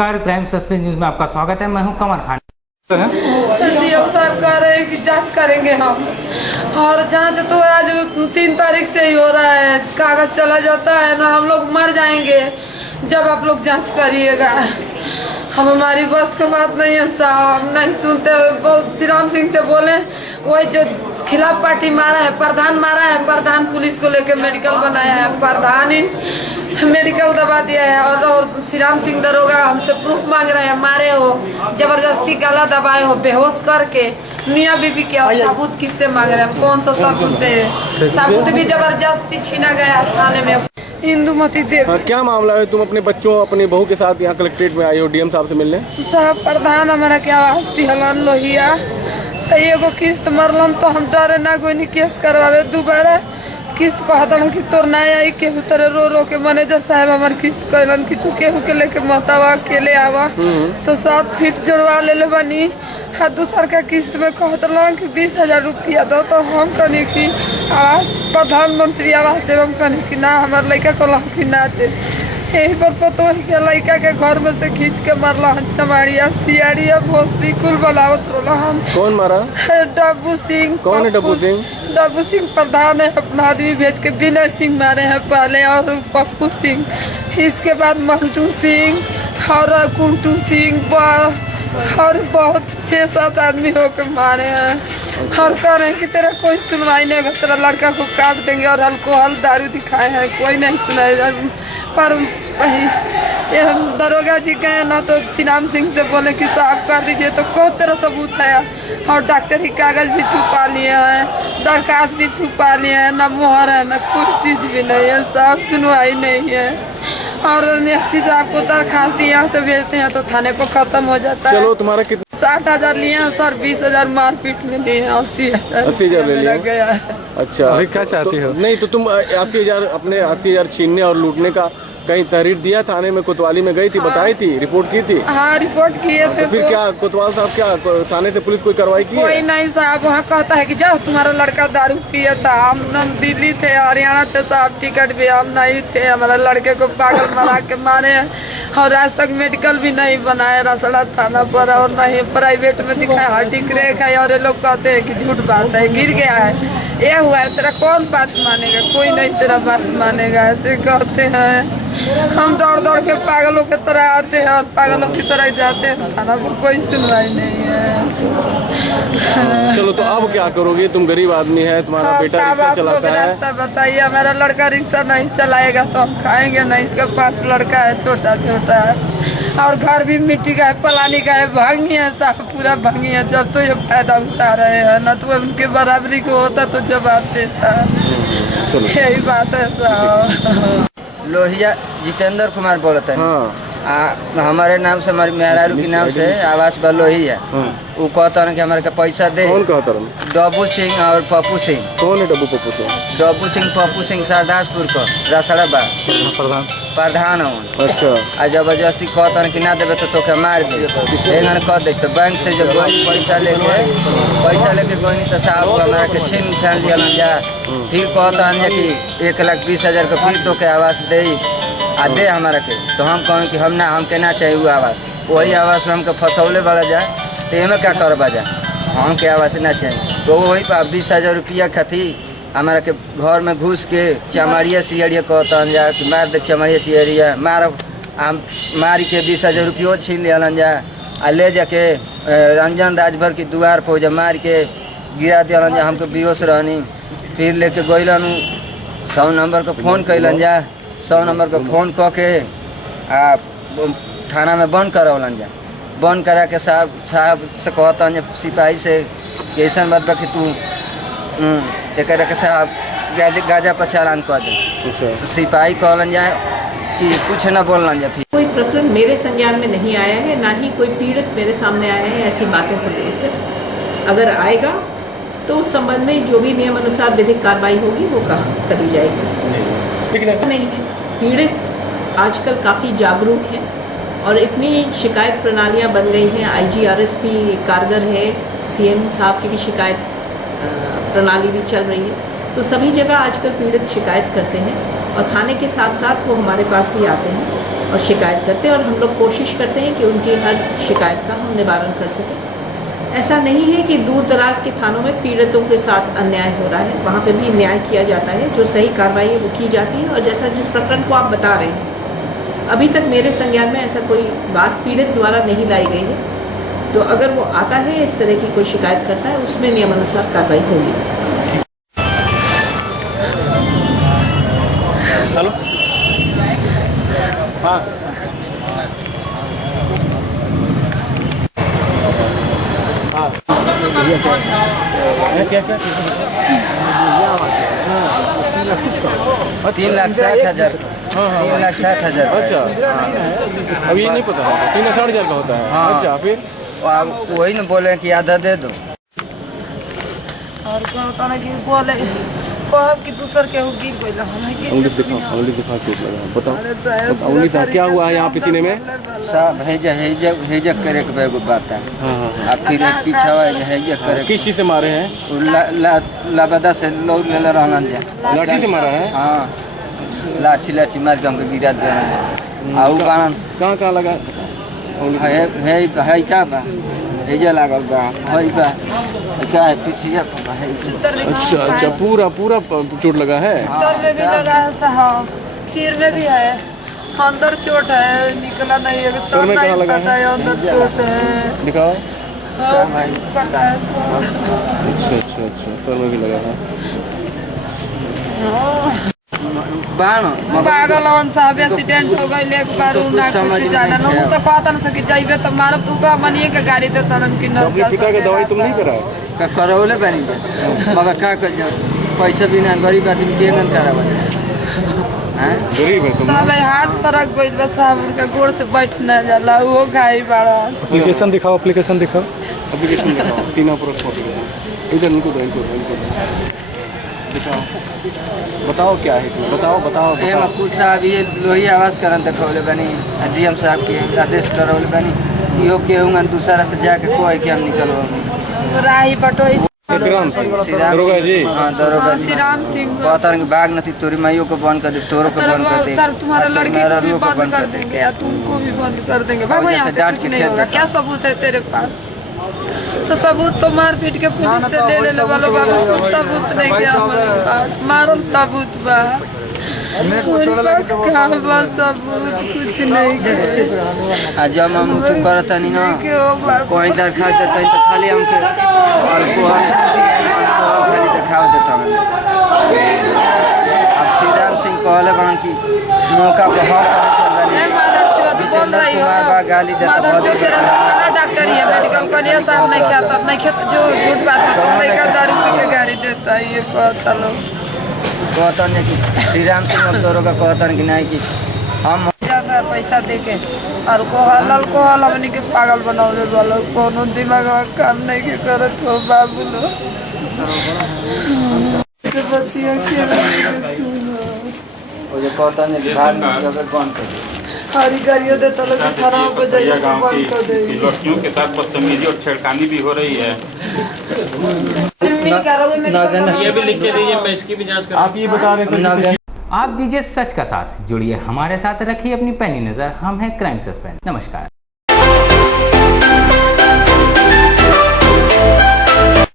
नमस्कार, crime suspense news में आपका स्वागत है। मैं हूं कमर खान। सीएम साहब कह रहे हैं कि जांच करेंगे हम, और जांच तो आज 3 तारीख से ही हो रहा है। कागज चला जाता है ना, हम लोग मर जाएंगे जब आप लोग जांच करिएगा। हम हमारी बस की बात नहीं है साहब, हम नहीं सुनते। बहुत श्री राम सिंह से बोले, वही जो खिलाफ पार्टी मारा है, प्रधान मारा है, प्रधान पुलिस को लेकर मेडिकल बनाया है, प्रधान ही मेडिकल दबा दिया है। और श्री राम सिंह दरोगा हमसे प्रूफ मांग रहे हैं, मारे हो, जबरदस्ती गला दबाए हो, बेहोश करके। मियाँ बीबी के और सबूत किससे मांग रहे हैं? कौन सा सबूत दे? सबूत भी जबरदस्ती छीना गया थाने में। इंदुमती देव। क्या मामला है? तुम अपने बच्चों, अपनी बहू के साथ यहाँ कलेक्ट्रेट में आई हो डीएम साहब से मिलने? साहब प्रधान हमारा क्या वास्ती हलन लोहिया, तो एगो किस्त मरलन तो हम डरे ना कोई केस करवावे। दोबारा किस्त कहतन कि तोर ना आई, केहू तरह रो रो के मैनेजर साहब हमार किस्त कहलन कि तू केहू के लेके मत आवा, अकेले आवा। तो 7 फीट जोड़वा ले बनी। दूसर का किस्त में कहतलन कि 20,000 रुपया दो। तो हम कहनी कि आवास प्रधानमंत्री आवास देव, हम कहनी कि ना हमारे लड़का को कि ना दे। यही पर पतो के लड़का के घर में से खींच के मारला, चमाड़िया, सियाड़िया, भोसड़ी कुल बलावत रोला। हम कौन मारा? डब्बू सिंह। कौन है डब्बू सिंह? डब्बू सिंह प्रधान है, अपना आदमी भेज के विनय सिंह मारे हैं पहले, और पप्पू सिंह, इसके बाद मंटू सिंह और कुंटू सिंह, और बहुत 6-7 आदमी होकर मारे हैं। और कह रहे हैं कि तेरा कोई सुनवाई नहीं होगा, तेरा लड़का को काट देंगे, और अल्कोहल दारू दिखाए हैं, कोई नहीं सुनाएगा। पर वही ये हम दरोगा जी गए ना, तो श्री राम सिंह से बोले कि साफ कर दीजिए, तो कौन तेरा सबूत है? और डॉक्टर की कागज भी छुपा लिए हैं, दरखास्त भी छुपा लिए हैं, ना मोहर है, ना कुछ चीज भी नहीं है, साफ सुनवाई नहीं है। और एसपी साहब को दरखास्त यहाँ से भेजते हैं तो थाने पर खत्म हो जाता है। चलो तुम्हारा कितना? 60,000 लिए हैं सर, 20,000 मारपीट में लिए हैं, 80,000 ले लिया गया है। अच्छा, अभी क्या चाहती हो? नहीं तो तुम 80,000 अपने 80,000 छीनने और लूटने का कहीं तहरीर दिया? थाने में कोतवाली में गई थी, बताई थी, रिपोर्ट की थी? हाँ रिपोर्ट किए थे। तो फिर क्या कोतवाल साहब, क्या थाने से पुलिस कोई कार्रवाई की? कोई नहीं साहब, वहाँ कहता है कि जाओ तुम्हारा लड़का दारू पिया था। हम दिल्ली थे, हरियाणा थे साहब, टिकट भी हम नहीं थे। हमारे लड़के को पागल बना के मारे हैं, और आज तक मेडिकल भी नहीं बनाया रसड़ा थाना पर, और नहीं प्राइवेट में दिखाया, हड्डी क्रैक है। और ये लोग कहते हैं कि झूठ बात है, गिर गया है, ये हुआ है, तेरा कौन बात मानेगा? कोई नहीं तेरा बात मानेगा, ऐसे कहते हैं। हम दौड़ दौड़ के पागलों की तरह आते हैं और पागलों की तरह जाते हैं, थाना पर कोई सुनवाई नहीं है। चलो तो अब क्या करोगे? तुम गरीब आदमी है, तुम्हारा बेटा रिक्शा चलाता है। रास्ता बताइए, हमारा लड़का रिक्शा नहीं चलाएगा तो हम खाएंगे नहीं। इसका 5 लड़का है, छोटा छोटा है, और घर भी मिट्टी का है, पलानी का है, भंगी है साहब, पूरा भंगी है। जब तो ये फायदा उठा रहे हैं, न तो उनके बराबरी को होता तो जवाब देता। यही बात है साहब। लोहिया जितेंद्र कुमार बोलते हैं। हाँ। हमारे नाम से, हमारी मेहरारू के नाम से आवास बा लोहिया। वो कहता है कि हमारे का पैसा दे। कौन कहता? डब्बू सिंह और पप्पू सिंह। कौन है डब्बू पप्पू सिंह? डब्बू सिंह पप्पू सिंह सरदासपुर का रसड़ा बा प्रधान है। अच्छा। जबरदस्ती कहता है कि ना देवे तो तोके मार दे, कह दे। तो बैंक से जब पैसा लेके गई तो साहब हमारा के छीन छान लिया जा। फिर कहता है कि 1,20,000 का फिर तोके आवास दे दे हमारा के। तो हम कहें कि हम केना चाहिए वो आवास, वही आवास में हमको फंसौले वाला जाए, तो एमें क्या करवा जाए? हमके आवास ना चाहिए। तो वही पर 20,000 रुपया खाती हमारा के घर में घुस के चमाड़िया सियड़िया कहता जा कि मार दे, चमाड़िया सियड़िया मार के 20,000 रुपये छीन लिया जा। आ ले जाके रंजन राजभर की दुआर पर जा मार के गिरा दिया जा। हमको बेहोश रहनी। फिर लेके गईलन 100 नंबर का फ़ोन कैलन जा। 100 नंबर का फ़ोन कह के थाना में बंद करौलन जा। बंद करा के साहब से कहता सिपाही से कि ऐसा बात बा कि तू एक के साहब गाजा पर चालान कर दे। तो सिपाही कहलन जाए कि कुछ न बोलन जाए। कोई प्रकरण मेरे संज्ञान में नहीं आया है, ना ही कोई पीड़ित मेरे सामने आया है ऐसी बातों को लेकर। अगर आएगा तो उस संबंध में जो भी नियम अनुसार विधिक कार्रवाई होगी वो करी जाएगी। नहीं है, पीड़ित आजकल काफ़ी जागरूक हैं और इतनी शिकायत प्रणालियां बन गई हैं। IGRS भी कारगर है, CM साहब की भी शिकायत प्रणाली भी चल रही है। तो सभी जगह आजकल पीड़ित शिकायत करते हैं और खाने के साथ साथ वो हमारे पास भी आते हैं और शिकायत करते हैं, और हम लोग कोशिश करते हैं कि उनकी हर शिकायत का हम निवारण कर सकें। ऐसा नहीं है कि दूर दराज के थानों में पीड़ितों के साथ अन्याय हो रहा है, वहाँ पे भी न्याय किया जाता है, जो सही कार्रवाई है वो की जाती है। और जैसा जिस प्रकरण को आप बता रहे हैं, अभी तक मेरे संज्ञान में ऐसा कोई बात पीड़ित द्वारा नहीं लाई गई है। तो अगर वो आता है, इस तरह की कोई शिकायत करता है, उसमें नियमानुसार कार्रवाई होगी। हेलो, हाँ, क्या क्या 3,60,000 हाँ हाँ 3,60,000। अच्छा, अभी ये नहीं पता है 3,60,000 का होता है। हाँ। अच्छा, फिर आप वही न बोले कि आधा दे दो। और कहता ना कि बोले कहब कि दूसर के हो गिर गइल हम के उंगली दिखा चोट लगा, बताओ उंगली से क्या हुआ है यहाँ पसीने में? साहब हेजक करे के एगो बात है। हाँ हाँ, आप फिर एक पीछा हेजक करे किस चीज से मारे हैं? लाबदा से लोग ले रहना जा। लाठी से मारा है? हाँ, लाठी मार के हमको गिरा देना। आउ कारण कहाँ लगा? है क्या बा हेजा लागल बा, है बा क्या है पीछे अच्छा, पूरा चोट लगा है। सर में भी लगा है साहब, सिर में भी है, अंदर चोट है, निकला नहीं है। सर में कहाँ लगा है? अंदर चोट है, दिखाओ। पता है। अच्छा, सर में भी लगा है। पागल हवन साहब, एक्सीडेंट हो गई एक बार ना कुछ जाना ना, वो तो कहता ना कि जाइबे तो मारो पूका मनिए के गाड़ी दे तरन की न अपनी पिता का दवाई तुम नहीं कराए? करौले बनी मगर का कर पैसा बिना गरीब आदमी के न करावा हैं। गरीब है तुम। सब हाथ सड़क गइल बस साहब, उनका गोड़ से बैठ ना जाला, वो घाई बाड़ा। एप्लीकेशन दिखाओ, सीना पूरा फोट गया। इधर इनको दो दिखाओ, बताओ क्या है इसमें, बताओ। कुछ साहब ये लोही आवाज करन देखौले बनी, डीएम साहब के आदेश करौले बनी, इहो केहू दूसरा से जाके कोई के हम निकलवा राही बटोई श्रीराम दरोगा जी। हाँ, दरोगा जी श्रीराम सिंह कहता कि बाग नहीं तोरी माइयों को बंद कर दे, तोरों को बंद कर दे, तुम्हारा लड़की को भी बंद कर देंगे या तुमको भी बंद कर देंगे। भागो यहाँ से, कुछ नहीं होगा। क्या सबूत है तेरे पास? तो सबूत तो मार पीट के पुलिस से ले ले वालों बाबू, कुछ सबूत नहीं किया हमारे पास। मारल सबूत बा, सबूत कुछ नहीं किया। जब हम तू करता नहीं ना कोई दरखास्त देता तो खाली हमके अल्कोहल खाली दिखाव देता हमें। अब श्रीराम सिंह कहले बन की मौका पर बोल रही हो गाली देता डॉक्टर ही है, मेडिकल कॉलेज साहब नहीं खाता जो झूठ बात है, तुम लड़का दारू पी के गाड़ी देता है, ये कहता लोग। कहता नहीं कि श्रीराम सिंह अब तोरों का कहता कि नहीं कि हम ज्यादा पैसा दे के अल्कोहल हमनी के पागल बनाने वाला कोनो दिमाग में काम नहीं के करत हो बाबू लो। वो जो कहता नहीं कि भाग नहीं अगर बंद कर दे, हरी गाड़ियों दे तो लोग थाना पे जाइए बंद कर देंगे। लड़कियों के साथ बदतमीजी और छेड़खानी भी हो रही है। ये भी लिख के दीजिए, मैं इसकी भी जांच आप ये बता रहे थे। आप दीजिए सच का साथ, जुड़िए हमारे साथ, रखिए अपनी पैनी नजर। हम हैं क्राइम सस्पेंस। नमस्कार।